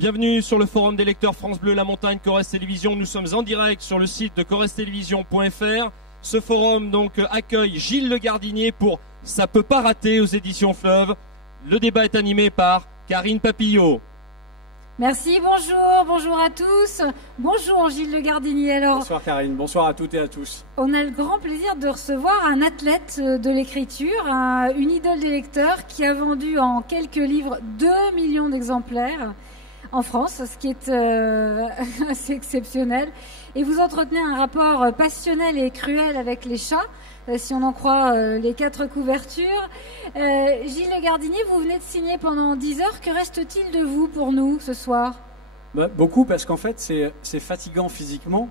Bienvenue sur le forum des lecteurs France Bleu La Montagne Corrèze Télévision. Nous sommes en direct sur le site de corrèztélévision.fr. Ce forum donc accueille Gilles Le Gardinier pour Ça peut pas rater aux éditions Fleuve. Le débat est animé par Karine Papillot. Merci, bonjour à tous. Bonjour Gilles Le Gardinier. Alors, bonsoir Karine, bonsoir à toutes et à tous. On a le grand plaisir de recevoir un athlète de l'écriture, une idole des lecteurs qui a vendu en quelques livres 2 millions d'exemplaires en France, ce qui est assez exceptionnel. Et vous entretenez un rapport passionnel et cruel avec les chats, si on en croit les 4 couvertures. Gilles Le Gardinier, vous venez de signer pendant 10 heures. Que reste-t-il de vous pour nous ce soir ? Beaucoup, parce qu'en fait c'est fatigant physiquement,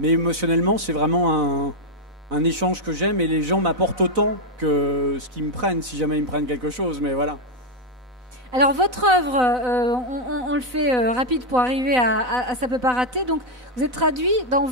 mais émotionnellement c'est vraiment un échange que j'aime, et les gens m'apportent autant que ce qu'ils me prennent, si jamais ils me prennent quelque chose, mais voilà. Alors votre œuvre, on le fait rapide pour arriver à Ça peut pas rater. Donc vous êtes traduit dans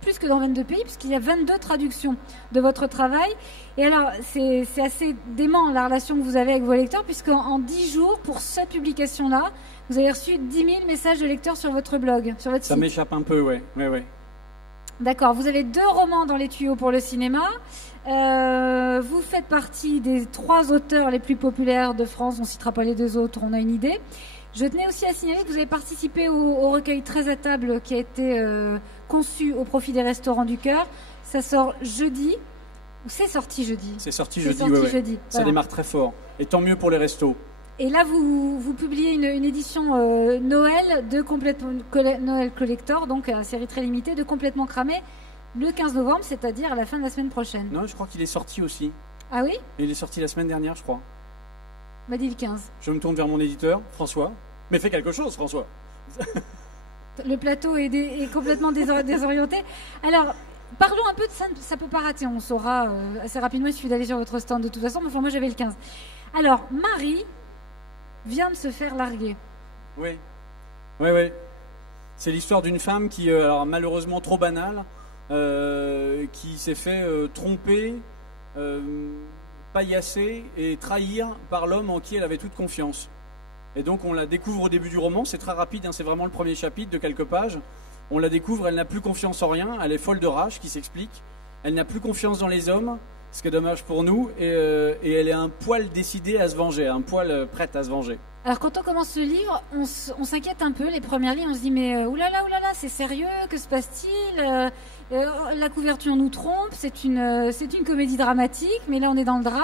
plus que dans 22 pays, puisqu'il y a 22 traductions de votre travail. Et alors c'est assez dément la relation que vous avez avec vos lecteurs, puisqu'en 10 jours, pour cette publication-là, vous avez reçu 10 000 messages de lecteurs sur votre blog, sur votre site. Ça m'échappe un peu, ouais. D'accord, vous avez 2 romans dans les tuyaux pour le cinéma. Vous faites partie des 3 auteurs les plus populaires de France. On ne citera pas les 2 autres, on a une idée. Je tenais aussi à signaler que vous avez participé au recueil 13 à table qui a été conçu au profit des Restaurants du Cœur. Ça sort jeudi. Ou c'est sorti jeudi ? C'est sorti jeudi, oui. Voilà. Ça démarre très fort. Et tant mieux pour les restos. Et là, vous publiez une édition Noël Noël Collector, donc une série très limitée de Complètement Cramé, le 15 novembre, c'est-à-dire à la fin de la semaine prochaine. Non, je crois qu'il est sorti aussi. Ah oui ? Il est sorti la semaine dernière, je crois. M'a dit le 15. Je me tourne vers mon éditeur, François. Mais fais quelque chose, François. Le plateau est complètement désorienté. Alors, parlons un peu de ça peut pas rater. On saura assez rapidement, il suffit d'aller sur votre stand de toute façon. Mais enfin, moi, j'avais le 15. Alors, Marie vient de se faire larguer. Oui. C'est l'histoire d'une femme qui, alors malheureusement trop banale, qui s'est fait tromper, paillasser et trahir par l'homme en qui elle avait toute confiance. Et donc on la découvre au début du roman, c'est très rapide, c'est vraiment le premier chapitre de quelques pages. On la découvre, elle n'a plus confiance en rien, elle est folle de rage, qui s'explique. Elle n'a plus confiance dans les hommes, ce qui est dommage pour nous, et elle est un poil décidée à se venger, un poil prête à se venger. Alors quand on commence ce livre, on s'inquiète un peu, les premières lignes, on se dit mais oulala, c'est sérieux, que se passe-t-il ? La couverture nous trompe, c'est une comédie dramatique, mais là on est dans le drame.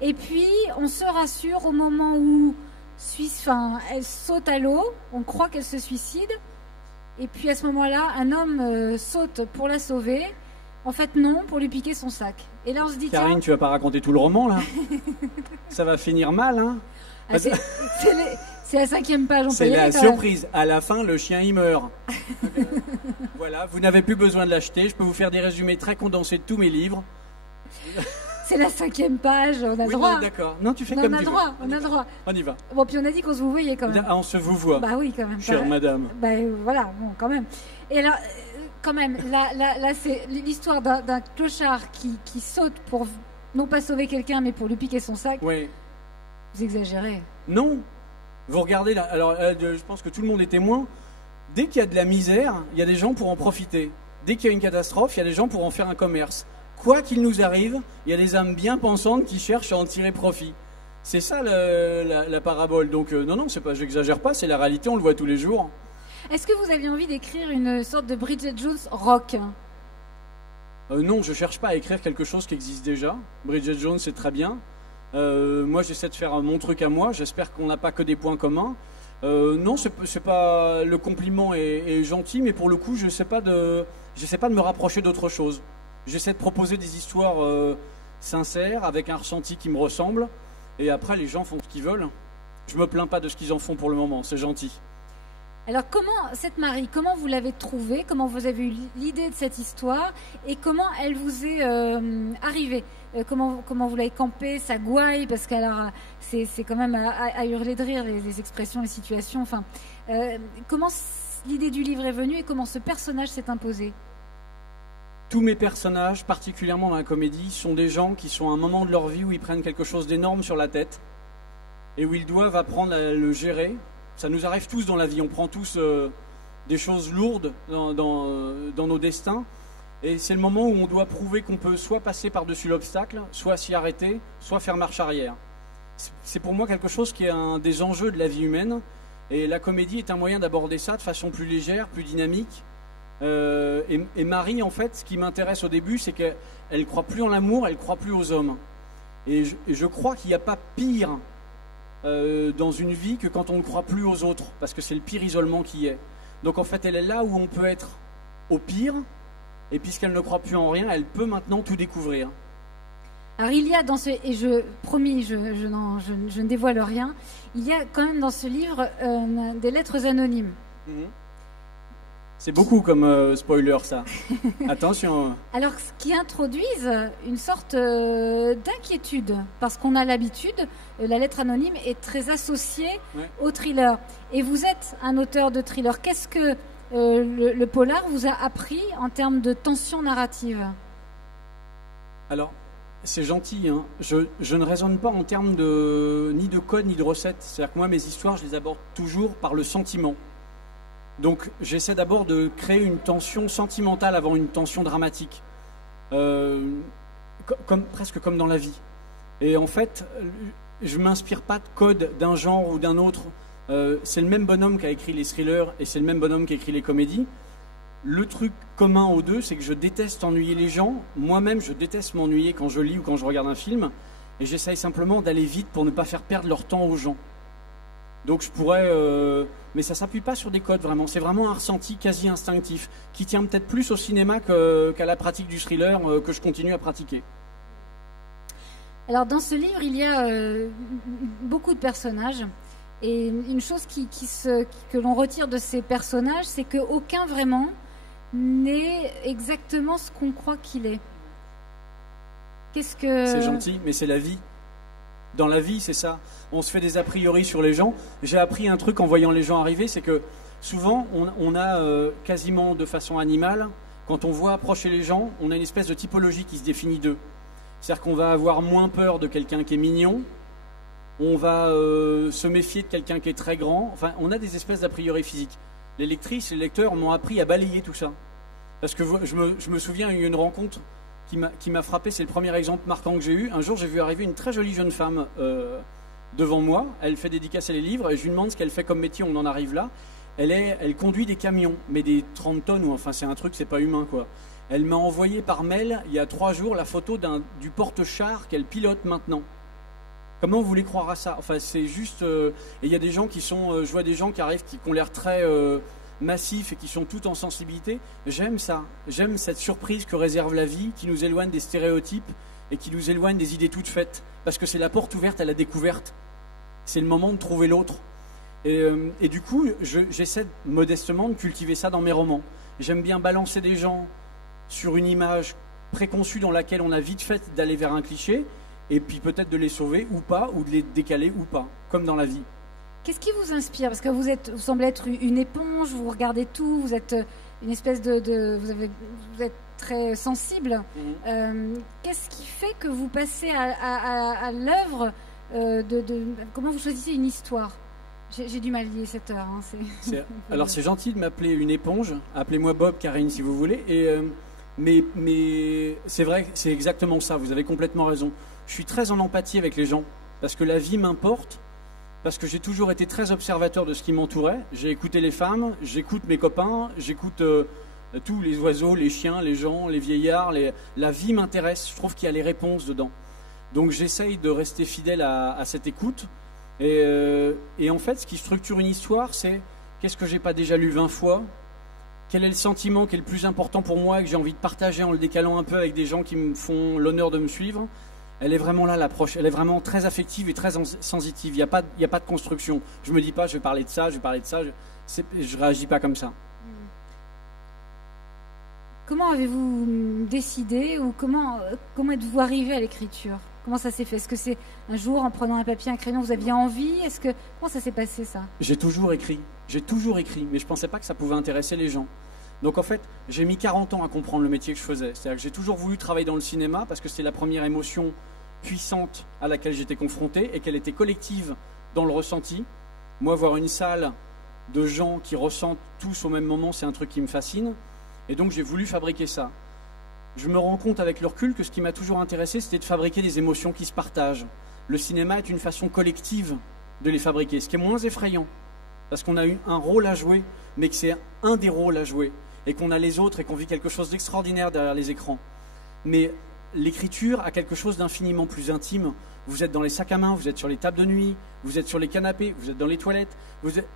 Et puis on se rassure au moment où elle saute à l'eau, on croit qu'elle se suicide, et puis à ce moment-là, un homme saute pour la sauver. En fait, non, pour lui piquer son sac. Et là, on se dit, Karine, tiens... tu vas pas raconter tout le roman, là. Ça va finir mal, hein. Ah, c'est la 5e page, on peut y aller. C'est la surprise. À la fin, le chien, il meurt. Voilà, vous n'avez plus besoin de l'acheter. Je peux vous faire des résumés très condensés de tous mes livres. C'est la 5e page, on a le droit. Oui, d'accord. Non, tu fais comme tu veux. On a le droit. On y va. Bon, puis on a dit qu'on se vous voyait quand même. Ah, on se vous voit. Bah oui, quand même. Chère madame. Bah voilà, bon, quand même. Et alors... Quand même, là c'est l'histoire d'un clochard qui saute pour non pas sauver quelqu'un, mais pour lui piquer son sac. Oui. Vous exagérez. Non. Vous regardez là. Alors, je pense que tout le monde est témoin. Dès qu'il y a de la misère, il y a des gens pour en profiter. Dès qu'il y a une catastrophe, il y a des gens pour en faire un commerce. Quoi qu'il nous arrive, il y a des âmes bien pensantes qui cherchent à en tirer profit. C'est ça la parabole. Donc non, c'est pas, j'exagère pas. C'est la réalité. On le voit tous les jours. Est-ce que vous aviez envie d'écrire une sorte de Bridget Jones rock ? Non, je cherche pas à écrire quelque chose qui existe déjà. Bridget Jones, c'est très bien. Moi, j'essaie de faire mon truc à moi. J'espère qu'on n'a pas que des points communs. Non, c'est pas, le compliment est gentil, mais pour le coup, j'essaie pas de me rapprocher d'autre chose. J'essaie de proposer des histoires sincères, avec un ressenti qui me ressemble. Et après, les gens font ce qu'ils veulent. Je me plains pas de ce qu'ils en font pour le moment. C'est gentil. Alors cette Marie, comment vous l'avez trouvée ? Comment vous avez eu l'idée de cette histoire ? Et comment elle vous est arrivée ? Comment vous l'avez campée, sa gouaille ? Parce que c'est quand même à hurler de rire, les expressions, les situations. Enfin, comment l'idée du livre est venue et comment ce personnage s'est imposé ? Tous mes personnages, particulièrement dans la comédie, sont des gens qui sont à un moment de leur vie où ils prennent quelque chose d'énorme sur la tête et où ils doivent apprendre à le gérer. ça nous arrive tous dans la vie. On prend tous des choses lourdes dans nos destins. Et c'est le moment où on doit prouver qu'on peut soit passer par-dessus l'obstacle, soit s'y arrêter, soit faire marche arrière. C'est pour moi quelque chose qui est un des enjeux de la vie humaine. Et la comédie est un moyen d'aborder ça de façon plus légère, plus dynamique. Et Marie, en fait, ce qui m'intéresse au début, c'est qu'elle ne croit plus en l'amour, elle ne croit plus aux hommes. Et je crois qu'il n'y a pas pire dans une vie que quand on ne croit plus aux autres, parce que c'est le pire isolement qui est. Donc en fait, elle est là où on peut être au pire, et puisqu'elle ne croit plus en rien, elle peut maintenant tout découvrir. Alors il y a dans ce, et promis, je ne dévoile rien, il y a quand même dans ce livre des lettres anonymes. C'est beaucoup comme spoiler, ça. Attention. Alors, qui introduisent une sorte d'inquiétude, parce qu'on a l'habitude, la lettre anonyme est très associée au thriller. Et vous êtes un auteur de thriller. Qu'est-ce que le polar vous a appris en termes de tension narrative? Alors, c'est gentil, hein. Je ne raisonne pas en termes ni de code ni de recette. C'est-à-dire que moi, mes histoires, je les aborde toujours par le sentiment. Donc j'essaie d'abord de créer une tension sentimentale avant une tension dramatique, presque comme dans la vie. Et en fait, je ne m'inspire pas de code d'un genre ou d'un autre. C'est le même bonhomme qui a écrit les thrillers et c'est le même bonhomme qui a écrit les comédies. Le truc commun aux deux, c'est que je déteste ennuyer les gens. Moi-même, je déteste m'ennuyer quand je lis ou quand je regarde un film. Et j'essaye simplement d'aller vite pour ne pas faire perdre leur temps aux gens. Donc je pourrais... mais ça ne s'appuie pas sur des codes, vraiment. C'est vraiment un ressenti quasi instinctif, qui tient peut-être plus au cinéma qu'à la pratique du thriller que je continue à pratiquer. Alors dans ce livre, il y a beaucoup de personnages. Et une chose que l'on retire de ces personnages, c'est qu'aucun vraiment n'est exactement ce qu'on croit qu'il est. Qu'est-ce que... C'est gentil, mais c'est la vie. Dans la vie, c'est ça. On se fait des a priori sur les gens. J'ai appris un truc en voyant les gens arriver, c'est que souvent, on a quasiment de façon animale, quand on voit approcher les gens, on a une espèce de typologie qui se définit d'eux. C'est-à-dire qu'on va avoir moins peur de quelqu'un qui est mignon, on va se méfier de quelqu'un qui est très grand. Enfin, on a des espèces d'a priori physiques. Les lectrices, les lecteurs m'ont appris à balayer tout ça. Parce que je me souviens, il y a eu une rencontre qui m'a frappé, c'est le premier exemple marquant que j'ai eu. Un jour, j'ai vu arriver une très jolie jeune femme devant moi. Elle fait dédicacer les livres et je lui demande ce qu'elle fait comme métier, on en arrive là. Elle conduit des camions, mais des 30 tonnes, ou enfin c'est un truc, c'est pas humain quoi. Elle m'a envoyé par mail, il y a 3 jours, la photo du porte-char qu'elle pilote maintenant. Comment vous voulez croire à ça? Enfin, c'est juste... et il y a des gens qui sont... je vois des gens qui arrivent, qui ont l'air très massifs et qui sont tout en sensibilité. J'aime ça. J'aime cette surprise que réserve la vie, qui nous éloigne des stéréotypes et qui nous éloigne des idées toutes faites. Parce que c'est la porte ouverte à la découverte. C'est le moment de trouver l'autre. Et du coup, j'essaie modestement de cultiver ça dans mes romans. J'aime bien balancer des gens sur une image préconçue dans laquelle on a vite fait d'aller vers un cliché, et puis peut-être de les sauver ou pas, ou de les décaler ou pas, comme dans la vie. Qu'est-ce qui vous inspire? Parce que vous semblez être une éponge, vous regardez tout, vous êtes une espèce vous êtes très sensible. Qu'est-ce qui fait que vous passez à l'œuvre comment vous choisissez une histoire? J'ai du mal à lier cette heure. Hein, alors c'est gentil de m'appeler une éponge, appelez-moi Bob, Karine si vous voulez, mais c'est vrai, c'est exactement ça, vous avez complètement raison. Je suis très en empathie avec les gens, parce que la vie m'importe, parce que j'ai toujours été très observateur de ce qui m'entourait. J'ai écouté les femmes, j'écoute mes copains, j'écoute tous les oiseaux, les chiens, les gens, les vieillards. La vie m'intéresse, je trouve qu'il y a les réponses dedans. Donc j'essaye de rester fidèle à cette écoute. Et en fait, ce qui structure une histoire, c'est qu'est-ce que j'ai pas déjà lu 20 fois? Quel est le sentiment qui est le plus important pour moi, que j'ai envie de partager en le décalant un peu avec des gens qui me font l'honneur de me suivre? Elle est vraiment là, l'approche. Elle est vraiment très affective et très sensitive. Il n'y a pas de construction. Je ne me dis pas, je vais parler de ça, je vais parler de ça. Je ne réagis pas comme ça. Comment avez-vous décidé ou comment êtes-vous arrivé à l'écriture? Comment ça s'est fait? Est-ce que c'est un jour, en prenant un papier, un crayon, vous aviez envie? Comment ça s'est passé, ça? J'ai toujours écrit, mais je ne pensais pas que ça pouvait intéresser les gens. Donc en fait, j'ai mis 40 ans à comprendre le métier que je faisais. C'est-à-dire que j'ai toujours voulu travailler dans le cinéma parce que c'était la première émotion puissante à laquelle j'étais confronté et qu'elle était collective dans le ressenti. Moi, voir une salle de gens qui ressentent tous au même moment, c'est un truc qui me fascine. Et donc, j'ai voulu fabriquer ça. Je me rends compte avec le recul que ce qui m'a toujours intéressé, c'était de fabriquer des émotions qui se partagent. Le cinéma est une façon collective de les fabriquer, ce qui est moins effrayant, parce qu'on a eu un rôle à jouer, mais que c'est un des rôles à jouer, et qu'on a les autres, et qu'on vit quelque chose d'extraordinaire derrière les écrans. Mais l'écriture a quelque chose d'infiniment plus intime. Vous êtes dans les sacs à main, vous êtes sur les tables de nuit, vous êtes sur les canapés, vous êtes dans les toilettes,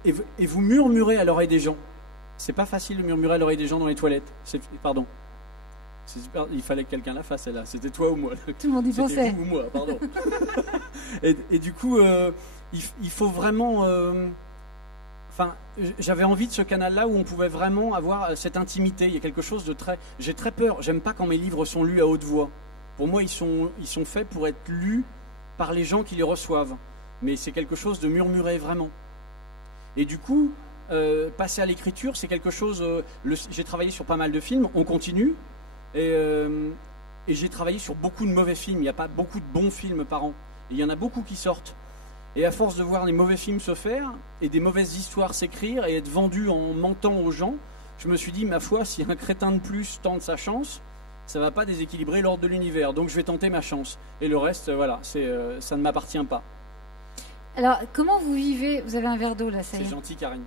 et vous murmurez à l'oreille des gens. C'est pas facile de murmurer à l'oreille des gens dans les toilettes. Pardon. Il fallait que quelqu'un la fasse, celle-là. C'était toi ou moi? Tout le monde y pensait. C'était vous ou moi, pardon. et du coup, il faut vraiment... Enfin, j'avais envie de ce canal-là où on pouvait vraiment avoir cette intimité. Il y a quelque chose de très... J'ai très peur. J'aime pas quand mes livres sont lus à haute voix. Pour moi, ils sont faits pour être lus par les gens qui les reçoivent. Mais c'est quelque chose de murmurer vraiment. Et du coup, passer à l'écriture, c'est quelque chose... j'ai travaillé sur pas mal de films. On continue. Et j'ai travaillé sur beaucoup de mauvais films. Il n'y a pas beaucoup de bons films par an. Et il y en a beaucoup qui sortent. Et à force de voir les mauvais films se faire, et des mauvaises histoires s'écrire, et être vendues en mentant aux gens, je me suis dit, ma foi, si un crétin de plus tente sa chance, ça ne va pas déséquilibrer l'ordre de l'univers. Donc je vais tenter ma chance. Et le reste, voilà, ça ne m'appartient pas. Alors, comment vous vivez... Vous avez un verre d'eau là, ça y est. C'est gentil, Karine.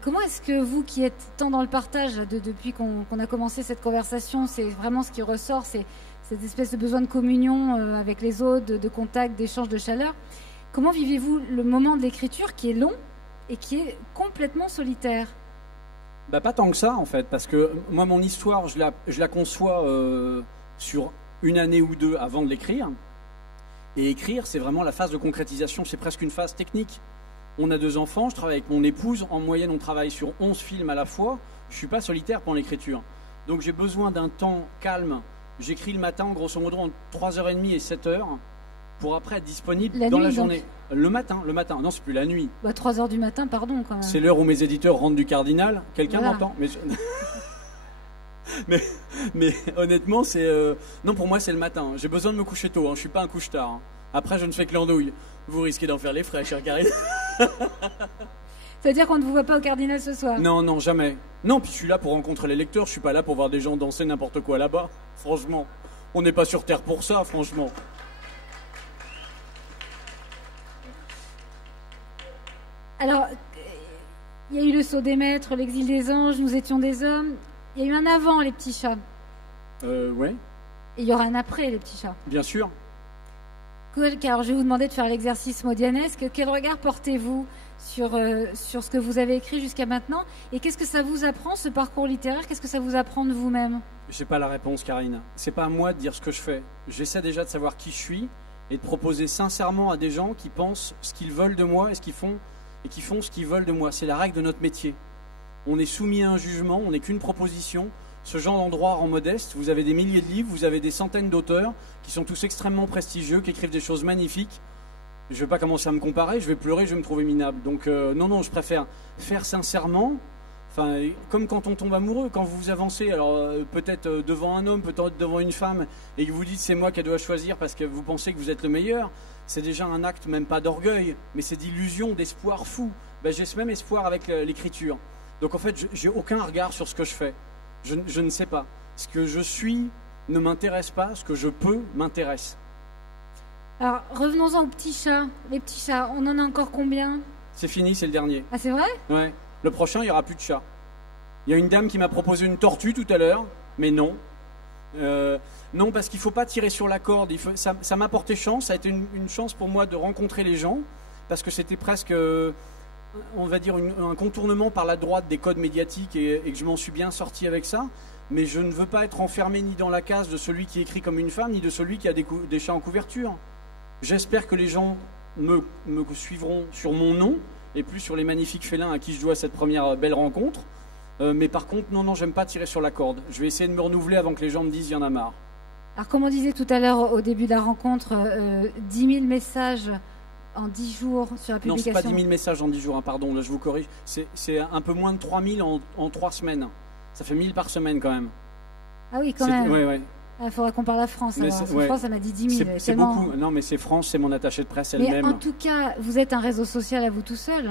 Comment est-ce que vous, qui êtes tant dans le partage depuis qu'on a commencé cette conversation, c'est vraiment ce qui ressort, c'est cette espèce de besoin de communion avec les autres, de contact, d'échange, de chaleur. Comment vivez-vous le moment de l'écriture qui est long et qui est complètement solitaire? Bah, pas tant que ça, en fait, parce que moi, mon histoire, je la conçois sur une année ou deux avant de l'écrire. Et écrire, c'est vraiment la phase de concrétisation, c'est presque une phase technique. On a 2 enfants, je travaille avec mon épouse. En moyenne, on travaille sur 11 films à la fois. Je ne suis pas solitaire pendant l'écriture. Donc j'ai besoin d'un temps calme. J'écris le matin, grosso modo, entre 3h30 et 7h, pour après être disponible dans la journée. Donc. Le matin. Non, c'est plus la nuit. 3h du matin, pardon, quand même. C'est l'heure où mes éditeurs rentrent du Cardinal. Quelqu'un m'entend? mais honnêtement, c'est... Non, pour moi, c'est le matin. J'ai besoin de me coucher tôt. Je ne suis pas un couche-tard. Après, je ne fais que l'andouille. Vous risquez d'en faire les frais, cher Karine. C'est-à-dire qu'on ne vous voit pas au Cardinal ce soir? Non, jamais. Non, puis je suis là pour rencontrer les lecteurs. Je suis pas là pour voir des gens danser n'importe quoi là-bas. Franchement, on n'est pas sur Terre pour ça, franchement. Alors, il y a eu le saut des maîtres, l'exil des anges, nous étions des hommes. Il y a eu un avant, les petits chats. Ouais. Et il y aura un après, les petits chats. Bien sûr. Alors, je vais vous demander de faire l'exercice modianesque. Quel regard portez-vous sur ce que vous avez écrit jusqu'à maintenant? Et qu'est-ce que ça vous apprend, ce parcours littéraire? Qu'est-ce que ça vous apprend de vous-même? J'ai pas la réponse, Karine. C'est pas à moi de dire ce que je fais. J'essaie déjà de savoir qui je suis et de proposer sincèrement à des gens qui pensent ce qu'ils veulent de moi et qui font ce qu'ils veulent de moi. C'est la règle de notre métier. On est soumis à un jugement, on n'est qu'une proposition. Ce genre d'endroit rend modeste. Vous avez des milliers de livres, vous avez des centaines d'auteurs qui sont tous extrêmement prestigieux, qui écrivent des choses magnifiques. Je ne vais pas commencer à me comparer, je vais pleurer, je vais me trouver minable. Donc non, je préfère faire sincèrement. Enfin, comme quand on tombe amoureux, quand vous avancez, alors peut-être devant un homme, peut-être devant une femme, et que vous dites c'est moi qu'elle doit choisir parce que vous pensez que vous êtes le meilleur, c'est déjà un acte même pas d'orgueil, mais c'est d'illusion, d'espoir fou. Ben, j'ai ce même espoir avec l'écriture. Donc en fait, j'ai aucun regard sur ce que je fais. Je ne sais pas. Ce que je suis ne m'intéresse pas, ce que je peux m'intéresse. Alors, revenons-en aux petits chats. Les petits chats, on en a encore combien? C'est fini, c'est le dernier. Ah, c'est vrai? Ouais. Le prochain, il n'y aura plus de chats. Il y a une dame qui m'a proposé une tortue tout à l'heure, mais non. Non, parce qu'il ne faut pas tirer sur la corde. Ça m'a porté chance. Ça a été une chance pour moi de rencontrer les gens, parce que c'était presque... on va dire un contournement par la droite des codes médiatiques et que je m'en suis bien sorti avec ça, mais je ne veux pas être enfermé ni dans la case de celui qui écrit comme une femme, ni de celui qui a des chats en couverture. J'espère que les gens me suivront sur mon nom et plus sur les magnifiques félins à qui je dois cette première belle rencontre. Mais par contre, non, j'aime pas tirer sur la corde. Je vais essayer de me renouveler avant que les gens me disent il y en a marre. Alors, comme on disait tout à l'heure au début de la rencontre, 10 000 messages en 10 jours sur la publication. Non, c'est pas 10 000 messages en 10 jours, hein, pardon, là je vous corrige. C'est un peu moins de 3 000 en 3 semaines. Ça fait 1000 par semaine quand même. Ah oui, quand même. Ouais. Il faudra qu'on parle à France. Mais France, elle m'a dit 10 000. C'est beaucoup. Non, mais c'est France, c'est mon attaché de presse elle-même. Mais en tout cas, vous êtes un réseau social à vous tout seul.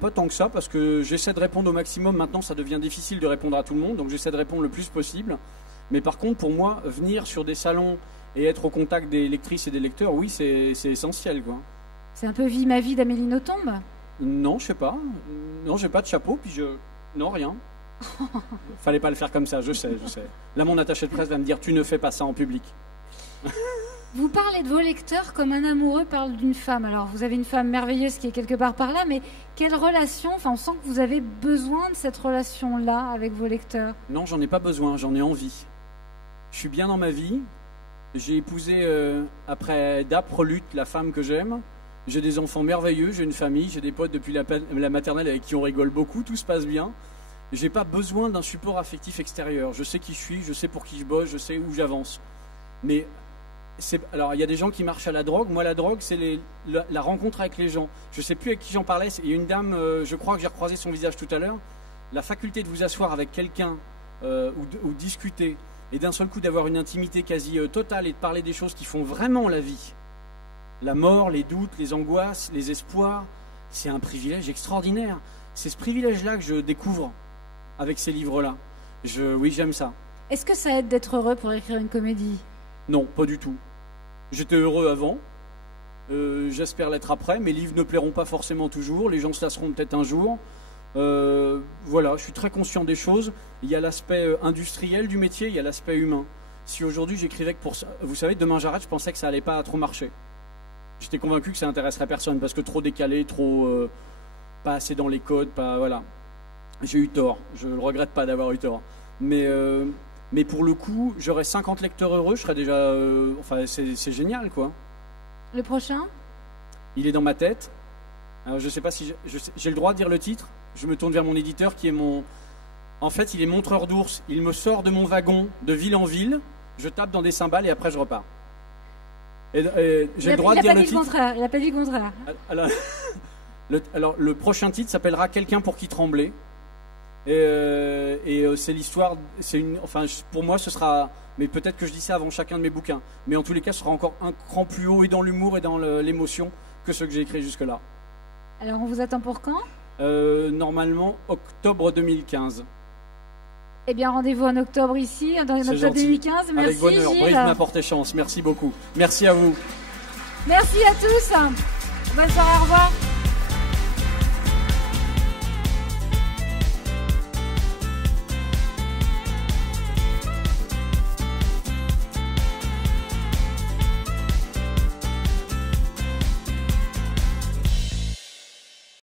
Pas tant que ça, parce que j'essaie de répondre au maximum. Maintenant, ça devient difficile de répondre à tout le monde, donc j'essaie de répondre le plus possible. Mais par contre, pour moi, venir sur des salons et être au contact des lectrices et des lecteurs, oui, c'est essentiel, quoi. C'est un peu Vie ma vie d'Amélie Nothomb? Non, je sais pas. Non, j'ai pas de chapeau, puis non, rien. Fallait pas le faire comme ça, je sais. Là, mon attaché de presse va me dire, tu ne fais pas ça en public. Vous parlez de vos lecteurs comme un amoureux parle d'une femme. Alors, vous avez une femme merveilleuse qui est quelque part par là, mais quelle relation? Enfin, on sent que vous avez besoin de cette relation-là avec vos lecteurs. Non, j'en ai pas besoin, j'en ai envie. Je suis bien dans ma vie. J'ai épousé, après d'âpres luttes, la femme que j'aime. J'ai des enfants merveilleux, j'ai une famille, j'ai des potes depuis la maternelle avec qui on rigole beaucoup, tout se passe bien. J'ai pas besoin d'un support affectif extérieur. Je sais qui je suis, je sais pour qui je bosse, je sais où j'avance. Mais alors, il y a des gens qui marchent à la drogue. Moi, la drogue, c'est la rencontre avec les gens. Je sais plus avec qui j'en parlais. Il y a une dame, je crois que j'ai recroisé son visage tout à l'heure. La faculté de vous asseoir avec quelqu'un ou discuter et d'un seul coup d'avoir une intimité quasi totale et de parler des choses qui font vraiment la vie. La mort, les doutes, les angoisses, les espoirs, c'est un privilège extraordinaire. C'est ce privilège-là que je découvre avec ces livres-là. Oui, j'aime ça. Est-ce que ça aide d'être heureux pour écrire une comédie? Non, pas du tout. J'étais heureux avant. J'espère l'être après. Mes livres ne plairont pas forcément toujours. Les gens se lasseront peut-être un jour. Voilà, je suis très conscient des choses. Il y a l'aspect industriel du métier, il y a l'aspect humain. Si aujourd'hui j'écrivais que pour ça... Vous savez, Demain j'arrête, je pensais que ça allait pas trop marcher. J'étais convaincu que ça n'intéresserait personne parce que trop décalé, trop... pas assez dans les codes, pas... Voilà. J'ai eu tort. Je ne regrette pas d'avoir eu tort. Mais pour le coup, j'aurais 50 lecteurs heureux, je serais déjà... enfin, c'est génial, quoi. Le prochain? Il est dans ma tête. Alors, je ne sais pas si j'ai le droit de dire le titre. Je me tourne vers mon éditeur qui est mon... En fait, il est montreur d'ours. Il me sort de mon wagon de ville en ville. Je tape dans des cymbales et après je repars. Et j'ai le droit de dire le titre. Il n'a pas dit le contraire. Alors, le prochain titre s'appellera Quelqu'un pour qui trembler. Et c'est l'histoire, enfin pour moi ce sera, mais peut-être que je dis ça avant chacun de mes bouquins, mais en tous les cas ce sera encore un cran plus haut et dans l'humour et dans l'émotion que ceux que j'ai écrits jusque-là. Alors on vous attend pour quand? Normalement octobre 2015. Eh bien rendez-vous en octobre ici, en octobre 2015. Merci avec bonheur, Gilles. Brive m'a porté chance, merci beaucoup. Merci à vous. Merci à tous. Bonne soirée, au revoir.